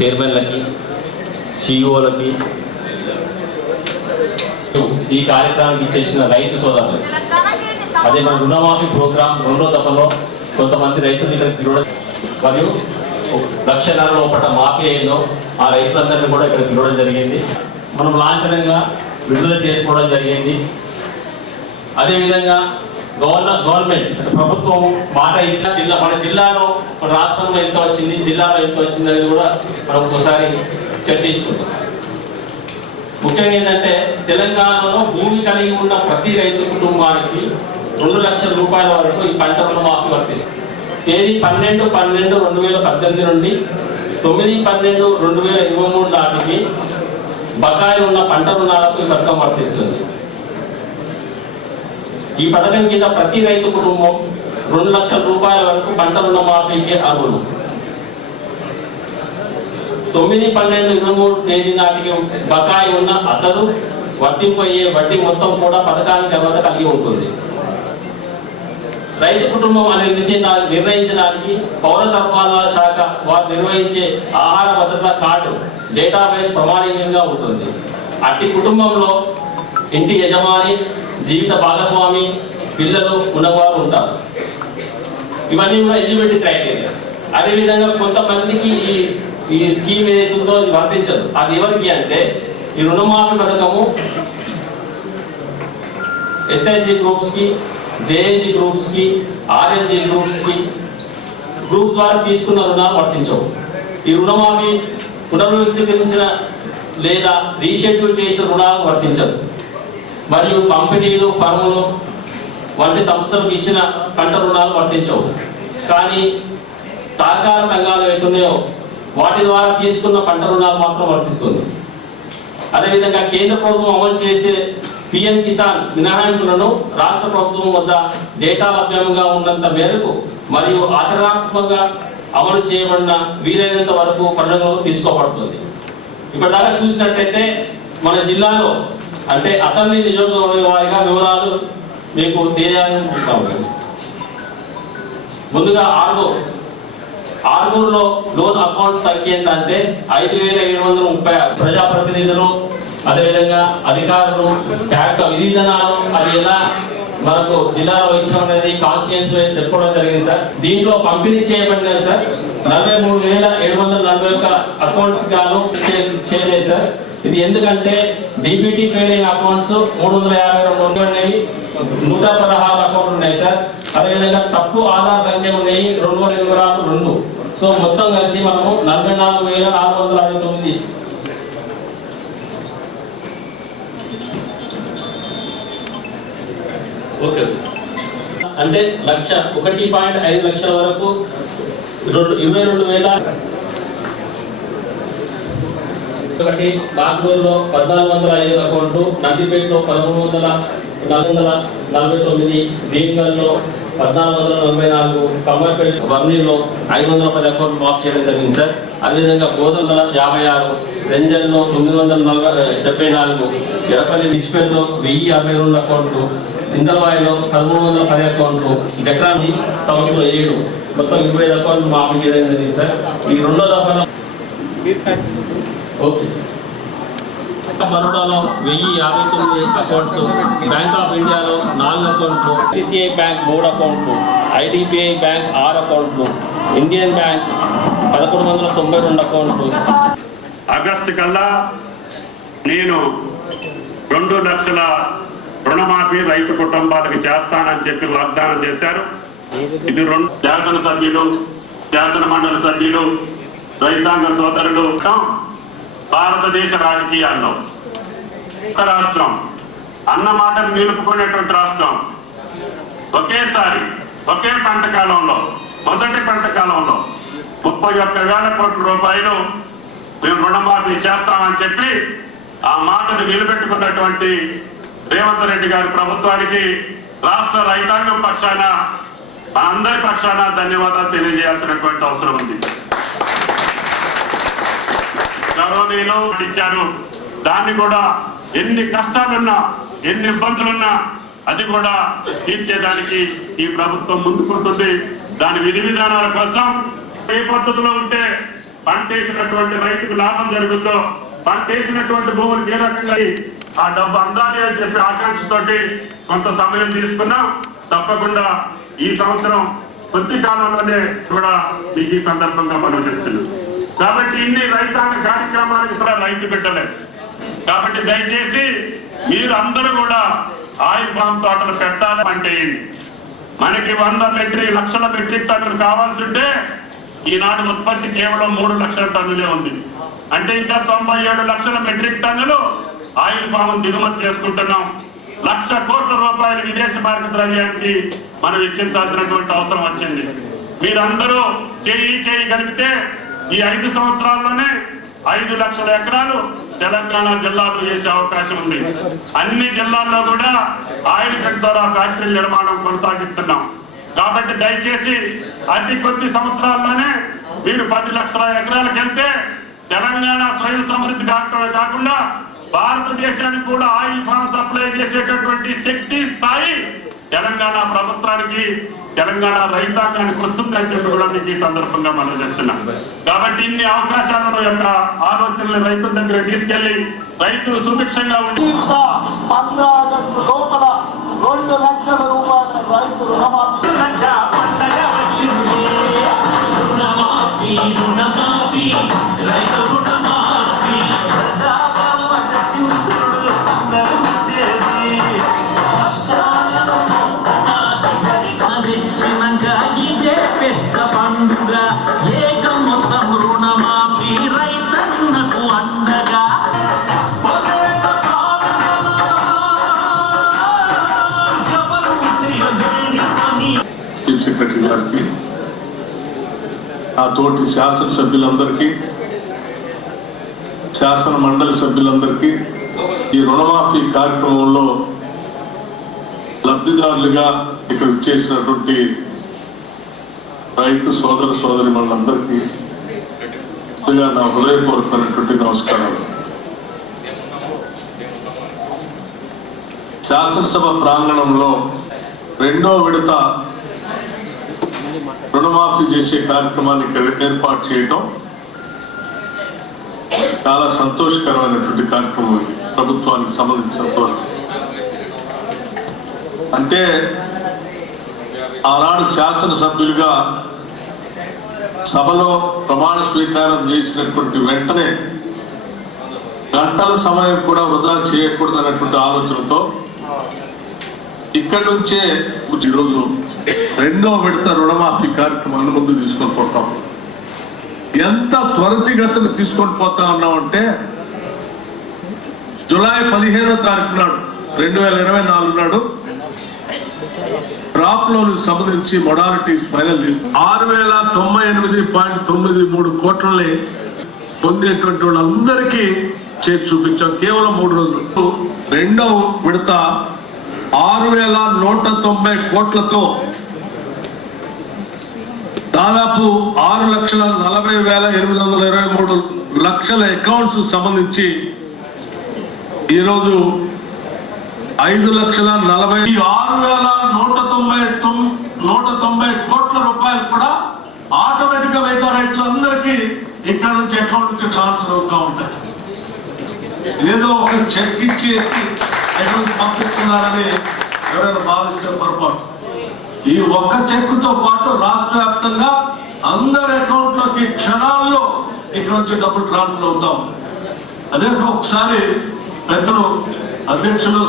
చైర్మన్లకి సిఇఓలకి ఈ కార్యక్రమానికి ఇచ్చేసిన రైతు సోదరులు. అదే మన రుణమాఫీ ప్రోగ్రాం రెండో దఫలో కొంతమంది రైతులు ఇక్కడ పిలవడం మరియు లక్షన్నర లోపల మాఫీ అయిందో ఆ రైతులందరినీ కూడా ఇక్కడ పిలవడం జరిగింది. మనం లాంఛనంగా విడుదల చేసుకోవడం జరిగింది. అదేవిధంగా గవర్నమెంట్ ప్రభుత్వం మాట ఇచ్చిన జిల్లా మన జిల్లాలో మన రాష్ట్రంలో ఎంత వచ్చింది జిల్లాలో ఎంత వచ్చింది అనేది కూడా మనం ఒకసారి చర్చించుకుందాం. ముఖ్యంగా ఏంటంటే తెలంగాణలో భూమి కలిగి ఉన్న ప్రతి రైతు కుటుంబానికి రెండు లక్షల రూపాయల వరకు ఈ పంట రుణమాఫీ వర్తిస్తుంది. తేదీ పన్నెండు పన్నెండు రెండు వేల పద్దెనిమిది నుండి తొమ్మిది పన్నెండు రెండు వేల ఇరవై మూడు నాటికి బకాయి ఉన్న పంట రుణాలకు ఈ పథకం వర్తిస్తుంది. ఈ పథకం కింద ప్రతి రైతు కుటుంబం రెండు లక్షల రూపాయల వరకు పంట రుణమాఫీకి అర్హులు. తొమ్మిది పన్నెండు ఇరవై మూడు తేదీ నాటికి బకాయి ఉన్న అసలు వర్తింపయ్యే వడ్డీ మొత్తం కూడా పథకానికి అర్హత కలిగి ఉంటుంది. రైతు కుటుంబం అనేది నిర్ణయించిన- నిర్ణయించడానికి పౌర సరఫరాల శాఖ వారు నిర్వహించే ఆహార భద్రతా కార్డు డేటాబేస్ ప్రామాణికంగా ఉంటుంది. అట్టి కుటుంబంలో ఇంటి యజమాని జీవిత భాగస్వామి పిల్లలు ఉన్నవారు ఉంటారు. ఇవన్నీ కూడా ఎలిజిబిలిటీ క్రైటీరియా. అదేవిధంగా కొంతమందికి ఈ ఈ స్కీమ్ ఏదైతుందో అది వర్తించదు. అది ఎవరికి అంటే ఈ రుణమాఫీ పథకము ఎస్ఐజి గ్రూప్స్కి జేఏజీ గ్రూప్స్కి ఆర్ఎంజీ గ్రూప్స్కి గ్రూప్స్ ద్వారా తీసుకున్న రుణాలు వర్తించవు. ఈ రుణమాఫీ పునర్వ్యవస్థీకరించిన లేదా రీషెడ్యూల్ చేసిన రుణాలు వర్తించదు. మరియు కంపెనీలు ఫర్ములు వంటి సంస్థలకు ఇచ్చిన పంట రుణాలు వర్తించవు. కానీ సహకార సంఘాలు ఏవైతున్నాయో వాటి ద్వారా తీసుకున్న పంట రుణాలు మాత్రం వర్తిస్తుంది. అదేవిధంగా కేంద్ర ప్రభుత్వం అమలు చేసే పిఎం కిసాన్ మినహాయింపులను రాష్ట్ర ప్రభుత్వం వద్ద డేటా లభ్యంగా ఉన్నంత మేరకు మరియు ఆచరణాత్మకంగా అమలు చేయబడిన వీలైనంత వరకు పరిగణలోకి తీసుకోబడుతుంది. ఇప్పటిదాకా చూసినట్టయితే మన జిల్లాలో అంటే అసెంబ్లీ నియోజకవర్గ వారిగా వివరాలు మీకు తెలియాలనుకుంటాము ముందుగా ఆర్గూర్ ఆర్గూరులో లోన్ అకౌంట్ సంఖ్య ఏంటంటే ఐదు వేల ఏడు వందల ముప్పై ఆరు. ప్రజాప్రతినిధులు అదేవిధంగా అధికారులు ట్యాక్స్ విధి విధానాలు అది ఎలా మనకు జిల్లాలో ఇచ్చడం అనేది కాన్స్టిట్యూన్స్ వైజ్ చెప్పుకోవడం జరిగింది సార్. దీంట్లో పంపిణీ చేయబడినవి సార్ నలభై మూడు వేల ఏడు వందల నలభై ఒక్క అకౌంట్స్ గాను చేయలేదు సార్. ఇది ఎందుకంటే డిబిటీ ఫెయిల్ అయిన అకౌంట్స్ మూడు వందల యాభై రెండు ఉండేవి నూట పదహారు అకౌంట్లు ఉన్నాయి సార్. అదేవిధంగా తప్పు ఆధార్ సంఖ్య ఉన్నాయి. రెండు వందల ఇరవై ఆరు రెండు. సో మొత్తం కలిసి మనము నలభై నాలుగు వేల నాలుగు వందల అరవై తొమ్మిది. ఓకే. అంటే లక్ష ఒకటి పాయింట్ ఐదు లక్షల వరకు రెండు ఇరవై రెండు వేల ఒకటి బాగ్లూరులో పద్నాలుగు వందల ఐదు అకౌంట్లు నందిపేటలో పదమూడు వందల నాలుగు వందల నలభై తొమ్మిది భీమ్గల్లో పద్నాలుగు వందల నలభై నాలుగు కమ్మర్పేట వర్నీలో ఐదు వందల పది అకౌంట్లు మాఫ్ చేయడం జరిగింది సార్. అదేవిధంగా గోదండల యాభై ఆరు రెంజల్లో తొమ్మిది వందల నలభై డెబ్బై నాలుగు ఎడపల్లి డిస్పెల్లో వెయ్యి యాభై రెండు అకౌంట్లు ఇందలవాయిలో పదమూడు వందల పది అకౌంట్లు గట్రాన్ని సంవత్సరంలో ఏడు. మొత్తం ఇరవై ఐదు అకౌంట్లు మాఫీ చేయడం జరిగింది సార్. ఈ రెండో దఫాలో ఓకే. బరోడాలో వెయ్యి యాభై తొమ్మిది అకౌంట్స్ బ్యాంక్ ఆఫ్ ఇండియాలో నాలుగు అకౌంట్లు సిసిఐ బ్యాంక్ మూడు అకౌంట్లు ఐడిబిఐ బ్యాంక్ ఆరు అకౌంట్లు ఇండియన్ బ్యాంక్ పదకొండు వందల తొంభై రెండు అకౌంట్లు. ఆగస్టు కల్లా నేను రెండు లక్షల రుణమాఫీ రైతు కుటుంబాలకు చేస్తానని చెప్పి వాగ్దానం చేశారు. ఇది రెండు శాసనసభ్యులు శాసన మండలి సభ్యులు రైతాంగ సోదరులు. భారతదేశ రాజకీయాల్లో. రాష్ట్రం. అన్న మాటను నిలుపుకునేటువంటి రాష్ట్రం. ఒకేసారి ఒకే పంట కాలంలో మొదటి పంట కాలంలో ముప్పై ఒక్క వేల కోట్ల రూపాయలు మేము రుణమాఫీ చేస్తామని చెప్పి ఆ మాటను నిలబెట్టుకున్నటువంటి రేవంత్ రెడ్డి గారి ప్రభుత్వానికి రాష్ట్ర రైతాంగం పక్షాన మా అందరి పక్షాన ధన్యవాదాలు తెలియజేయాల్సినటువంటి అవసరం ఉంది. గౌరవనీయులు ఇచ్చారు దాన్ని కూడా ఎన్ని కష్టాలున్నా ఎన్ని ఇబ్బందులున్నా అది కూడా తీర్చేదానికి ఈ ప్రభుత్వం ముందుకుంటుంది. దాని విధి విధానాల కోసం ఏ పద్ధతిలో ఉంటే పంట వేసినటువంటి రైతుకు లాభం జరుగుతుందో పంట వేసినటువంటి భూములు ఏ రకంగా ఆ డబ్బు అందాలి అని చెప్పి ఆకాంక్షతోటి కొంత సమయం తీసుకున్నాం. తప్పకుండా ఈ సంవత్సరం కొద్ది కాలంలోనే కూడా మీకు ఈ సందర్భంగా మనం చేస్తున్నాం. కాబట్టి ఇన్ని రైతాంగ కార్యక్రమాలకు సరే రైతు పెట్టలేదు కాబట్టి దయచేసి మీరు అందరూ కూడా ఆయిల్ పామ్ తోటలు పెట్టాలి అంటే మనకి వంద మెట్రిక్ లక్షల మెట్రిక్ టన్నులు కావాల్సి ఉంటే ఈనాడు ఉత్పత్తి కేవలం మూడు లక్షల టన్నులే ఉంది. అంటే ఇంకా తొంభై ఏడు లక్షల మెట్రిక్ టన్నులు ఆయిల్ ఫామ్ దిగుమతి చేసుకుంటున్నాం. లక్ష కోట్ల రూపాయలు విదేశీ మార్గ ద్రవ్యానికి మనం వెచ్చించాల్సినటువంటి అవసరం వచ్చింది. మీరందరూ చేయి చేయి కలిపితే ఈ ఐదు సంవత్సరాల్లోనే ఐదు లక్షల ఎకరాలు తెలంగాణ జిల్లాలో వేసే అవకాశం ఉంది. అన్ని జిల్లాల్లో కూడా ఆయిల్ ఫెడ్ ద్వారా ఫ్యాక్టరీ నిర్మాణం కొనసాగిస్తున్నాం. కాబట్టి దయచేసి అతి కొద్ది సంవత్సరాల్లోనే మీరు పది లక్షల ఎకరాలకు వెళ్తే తెలంగాణ స్వయం సమృద్ధి కావటమే కాకుండా భారతదేశానికి కూడా ఆయిల్ ఫామ్ సప్లై చేసేటటువంటి శక్తి స్థాయి తెలంగాణ ప్రభుత్వానికి తెలంగాణ రైతాంగానికి చెప్పి కూడా మీకు ఈ సందర్భంగా మనం చేస్తున్నాం. కాబట్టి ఇన్ని అవకాశాలను యొక్క ఆలోచనలు రైతుల దగ్గర తీసుకెళ్ళి రైతులు సుభిక్షంగా ఉండి లోపల రెండు లక్షల రూపాయల రైతు రుణమాఫీ. రైతు ఆ తోటి శాసనసభ్యులందరికీ శాసన మండలి సభ్యులందరికీ ఈ రుణమాఫీ కార్యక్రమంలో లబ్ధిదారులుగా ఇక్కడ చేసినటువంటి రైతు సోదర సోదరి మనందరికీ ముందుగా నా హృదయపూర్వకమైనటువంటి నమస్కారాలు. శాసనసభ ప్రాంగణంలో రెండో విడత రుణమాఫీ చేసే కార్యక్రమాన్ని ఏర్పాటు చేయటం చాలా సంతోషకరమైనటువంటి కార్యక్రమం ఇది. ప్రభుత్వానికి సంబంధించినంతవరకు అంటే ఆనాడు శాసనసభ్యులుగా సభలో ప్రమాణ స్వీకారం చేసినటువంటి వెంటనే గంటల సమయం కూడా వృధా చేయకూడదు అన్నటువంటి ఆలోచనతో ఇక్కడ నుంచే ఈరోజు రెండో విడత రుణమాఫీ కార్యక్రమాన్ని ముందు తీసుకొని పోతాం. ఎంత త్వరితగతిన తీసుకొని పోతా ఉన్నామంటే జులై పదిహేనో తారీఖు నాడు రెండు వేల ఇరవై నాలుగు నాడు క్రాప్ లోన్ సంబంధించి మొడాలిటీస్ ఫైనల్ చేసి ఆరు వేల తొంభై ఎనిమిది పాయింట్ తొమ్మిది మూడు కోట్లని పొందేటువంటి వాళ్ళందరికీ చేసి చూపించాం. కేవలం మూడు రోజులు. రెండవ విడత ఆరు వేల నూట తొంభై కోట్లతో దాదాపు ఆరు లక్షల నలభై వేల ఎనిమిది వందల ఇరవై మూడు లక్షల అకౌంట్స్ సంబంధించి ఈరోజు ఐదు లక్షల నలభై ఆరు వేల నూట తొంభై నూట తొంభై కోట్ల రూపాయలు కూడా ఆటోమేటిక్గా మిగతా రైతులందరికీ ఇక్కడ నుంచి అకౌంట్ నుంచి ట్రాన్స్ఫర్ అవుతూ ఉంటాయి. ఏదో ఒక చెక్ ఇచ్చేసి అకౌంట్ పంపిస్తున్నారని ఎవరైనా భావిస్తే పొరపాటు. ఈ ఒక్క చెక్కుతో పాటు రాష్ట్ర వ్యాప్తంగా అందరి అకౌంట్లోకి క్షణాల్లో ఇక్కడ నుంచి డబ్బులు ట్రాన్స్ఫర్ అవుతాం. అదే ఒకసారి పెద్దలు అధ్యక్షులు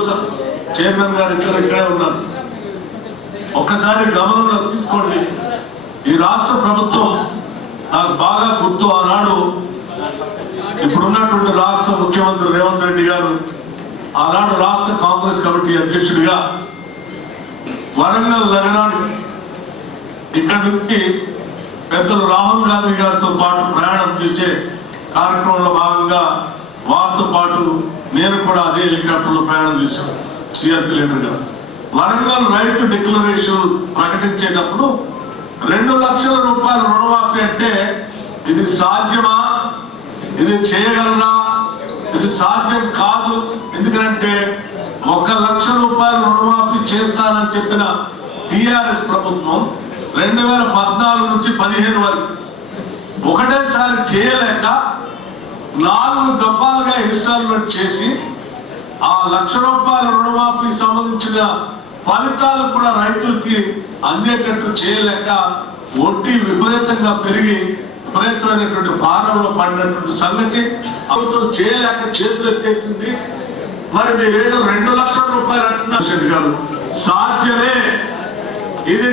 చైర్మన్ గారు ఇద్దరు ఇక్కడే ఉన్నారు. ఒక్కసారి గమనంలో తీసుకోండి. ఈ రాష్ట్ర ప్రభుత్వం నాకు బాగా గుర్తు ఆనాడు ఇప్పుడున్నటువంటి రాష్ట్ర ముఖ్యమంత్రి రేవంత్ రెడ్డి గారు ఆనాడు రాష్ట్ర కాంగ్రెస్ కమిటీ అధ్యక్షుడిగా వరంగల్ నగరానికి ఇక్కడ నుంచి పెద్దలు రాహుల్ గాంధీ గారితో పాటు ప్రయాణం చేసే కార్యక్రమంలో భాగంగా వారితో పాటు నేను కూడా అదే హెలికాప్టర్లో ప్రయాణం చేశాను సిఆర్పి లీడర్గా వరంగల్ రైతు డిక్లరేషన్ ప్రకటించేటప్పుడు రెండు లక్షల రూపాయల రుణమాఫీ అంటే ఇది సాధ్యమా? ఇది చేయగలరా? ఇది సాధ్యం కాదు. ఎందుకంటే ఒక లక్ష రూపాయలు రుణమాఫీ చేస్తానని చెప్పిన టిఆర్ఎస్ ప్రభుత్వం రెండు వేల పద్నాలుగు నుంచి పదిహేను వరకు ఒకటేసారి చేయలేక నాలుగు దఫాలుగా ఇన్స్టాల్మెంట్ చేసి ఆ లక్ష రూపాయల రుణమాఫీకి సంబంధించిన ఫలితాలు కూడా రైతులకి అందేటట్టు చేయలేక వడ్డీ విపరీతంగా పెరిగి ప్రయత్నం అనేటువంటి భారంలో పడినటువంటి సంగతి ప్రభుత్వం చేయలేక చేతులు ఎత్తేసింది. మరి మీరేదో రెండు లక్షల రూపాయలు అంటున్నారు సాధ్యమే. ఇది